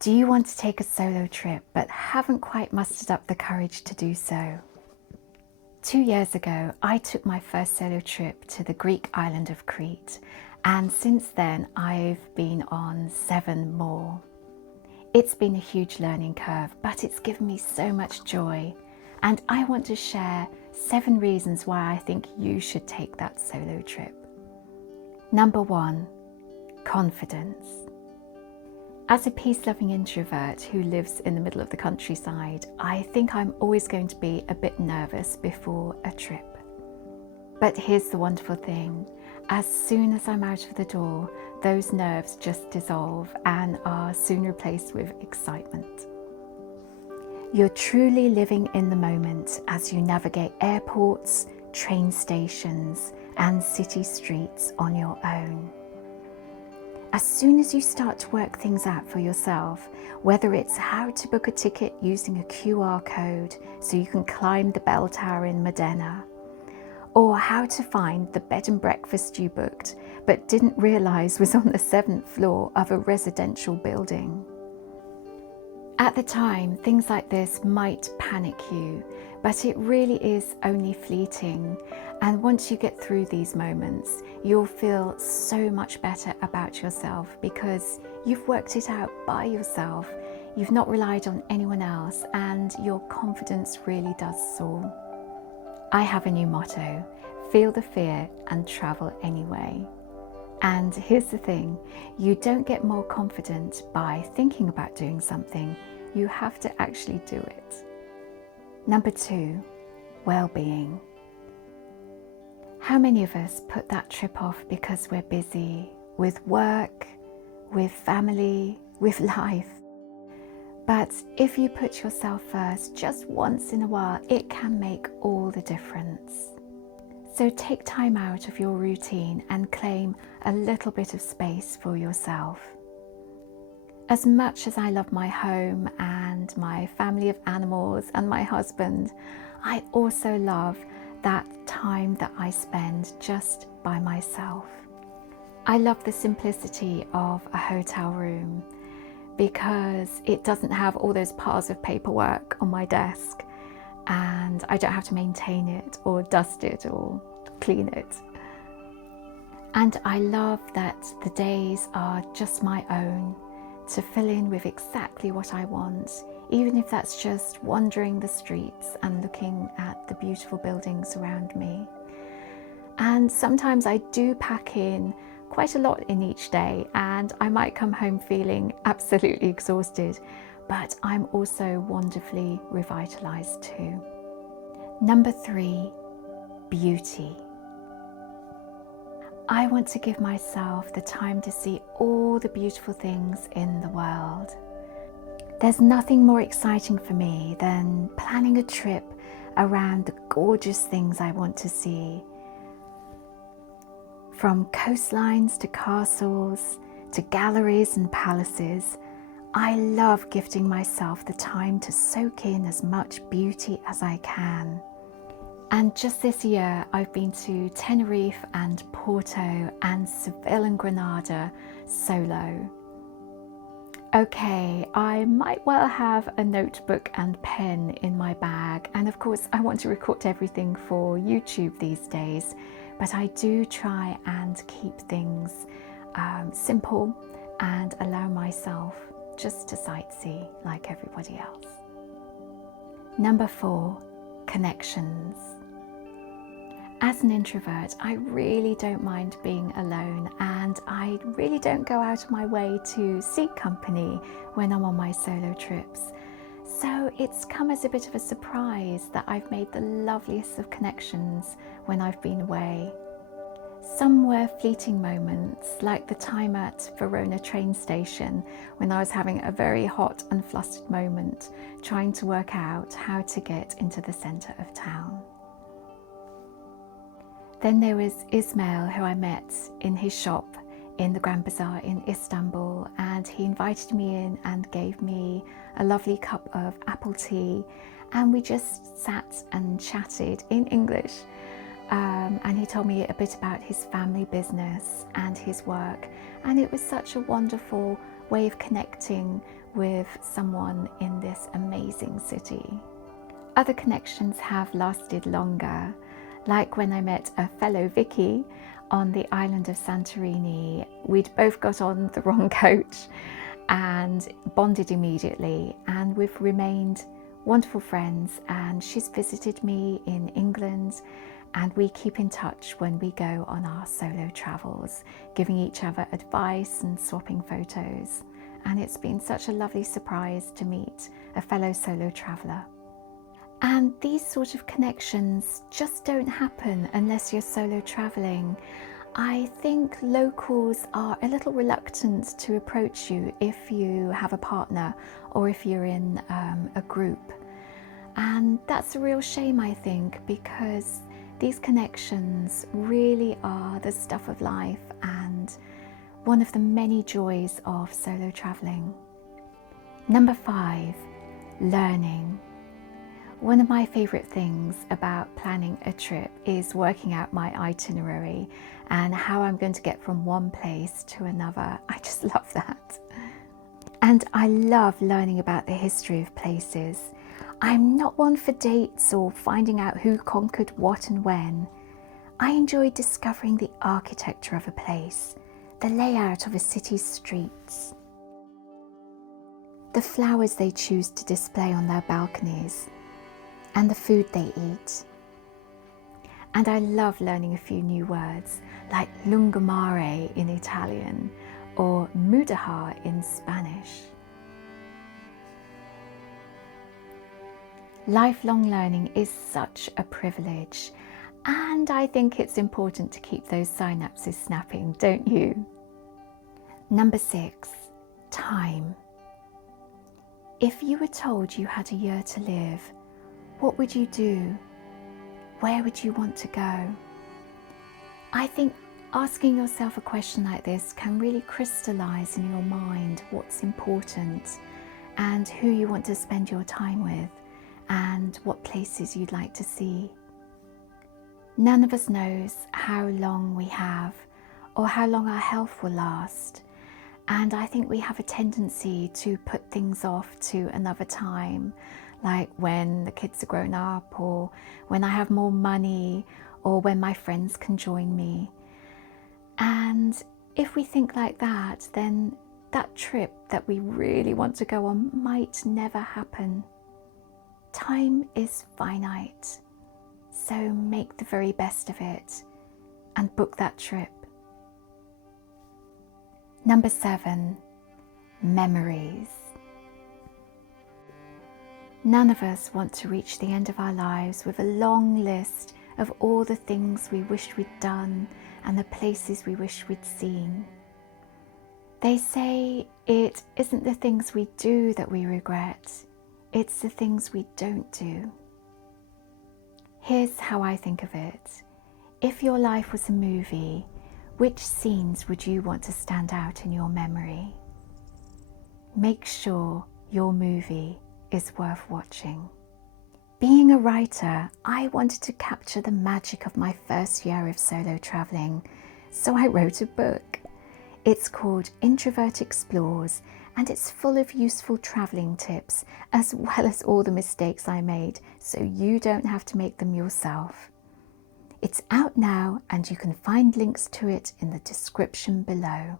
Do you want to take a solo trip but haven't quite mustered up the courage to do so? 2 years ago, I took my first solo trip to the Greek island of Crete, and since then I've been on 7 more. It's been a huge learning curve, but it's given me so much joy, and I want to share 7 reasons why I think you should take that solo trip. Number 1, confidence. As a peace-loving introvert who lives in the middle of the countryside, I think I'm always going to be a bit nervous before a trip. But here's the wonderful thing. As soon as I'm out of the door, those nerves just dissolve and are soon replaced with excitement. You're truly living in the moment as you navigate airports, train stations, and city streets on your own. As soon as you start to work things out for yourself, whether it's how to book a ticket using a QR code so you can climb the bell tower in Modena, or how to find the bed and breakfast you booked but didn't realise was on the 7th floor of a residential building. At the time, things like this might panic you, but it really is only fleeting. And once you get through these moments, you'll feel so much better about yourself because you've worked it out by yourself. You've not relied on anyone else, and your confidence really does soar. I have a new motto: feel the fear and travel anyway. And here's the thing, you don't get more confident by thinking about doing something. You have to actually do it. Number 2, well-being. How many of us put that trip off because we're busy with work, with family, with life? But if you put yourself first just once in a while, it can make all the difference. So take time out of your routine and claim a little bit of space for yourself. As much as I love my home and my family of animals and my husband, I also love that time that I spend just by myself. I love the simplicity of a hotel room because it doesn't have all those piles of paperwork on my desk, and I don't have to maintain it or dust it or clean it. And I love that the days are just my own, to fill in with exactly what I want, even if that's just wandering the streets and looking at the beautiful buildings around me. And sometimes I do pack in quite a lot in each day, and I might come home feeling absolutely exhausted, but I'm also wonderfully revitalized too. Number 3, beauty. I want to give myself the time to see all the beautiful things in the world. There's nothing more exciting for me than planning a trip around the gorgeous things I want to see. From coastlines to castles to galleries and palaces, I love gifting myself the time to soak in as much beauty as I can. And just this year, I've been to Tenerife and Porto and Seville and Granada solo. Okay, I might well have a notebook and pen in my bag, and of course I want to record everything for YouTube these days, but I do try and keep things simple and allow myself just to sightsee like everybody else. Number 4, connections. As an introvert, I really don't mind being alone, and I really don't go out of my way to seek company when I'm on my solo trips. So it's come as a bit of a surprise that I've made the loveliest of connections when I've been away. Some were fleeting moments, like the time at Verona train station when I was having a very hot and flustered moment trying to work out how to get into the centre of town. Then there was Ismail, who I met in his shop in the Grand Bazaar in Istanbul, and he invited me in and gave me a lovely cup of apple tea, and we just sat and chatted in English, and he told me a bit about his family business and his work, and it was such a wonderful way of connecting with someone in this amazing city. Other connections have lasted longer, like when I met a fellow Vicky on the island of Santorini. We'd both got on the wrong coach and bonded immediately, and we've remained wonderful friends, and she's visited me in England, and we keep in touch when we go on our solo travels, giving each other advice and swapping photos. And it's been such a lovely surprise to meet a fellow solo traveller. And these sort of connections just don't happen unless you're solo travelling. I think locals are a little reluctant to approach you if you have a partner or if you're in a group. And that's a real shame, I think, because these connections really are the stuff of life and one of the many joys of solo travelling. Number 5, learning. One of my favourite things about planning a trip is working out my itinerary and how I'm going to get from one place to another. I just love that. And I love learning about the history of places. I'm not one for dates or finding out who conquered what and when. I enjoy discovering the architecture of a place, the layout of a city's streets, the flowers they choose to display on their balconies, and the food they eat. And I love learning a few new words like lungomare in Italian or mudar in Spanish. Lifelong learning is such a privilege, and I think it's important to keep those synapses snapping, don't you? Number 6, time. If you were told you had a year to live, what would you do? Where would you want to go? I think asking yourself a question like this can really crystallize in your mind what's important and who you want to spend your time with and what places you'd like to see. None of us knows how long we have or how long our health will last, and I think we have a tendency to put things off to another time, like when the kids are grown up, or when I have more money, or when my friends can join me. And if we think like that, then that trip that we really want to go on might never happen. Time is finite, so make the very best of it and book that trip. Number 7, memories. None of us want to reach the end of our lives with a long list of all the things we wished we'd done and the places we wish we'd seen. They say it isn't the things we do that we regret, it's the things we don't do. Here's how I think of it. If your life was a movie, which scenes would you want to stand out in your memory? Make sure your movie is worth watching. Being a writer, I wanted to capture the magic of my first year of solo traveling, so I wrote a book. It's called Introvert Explores, and it's full of useful traveling tips as well as all the mistakes I made, so you don't have to make them yourself. It's out now, and you can find links to it in the description below.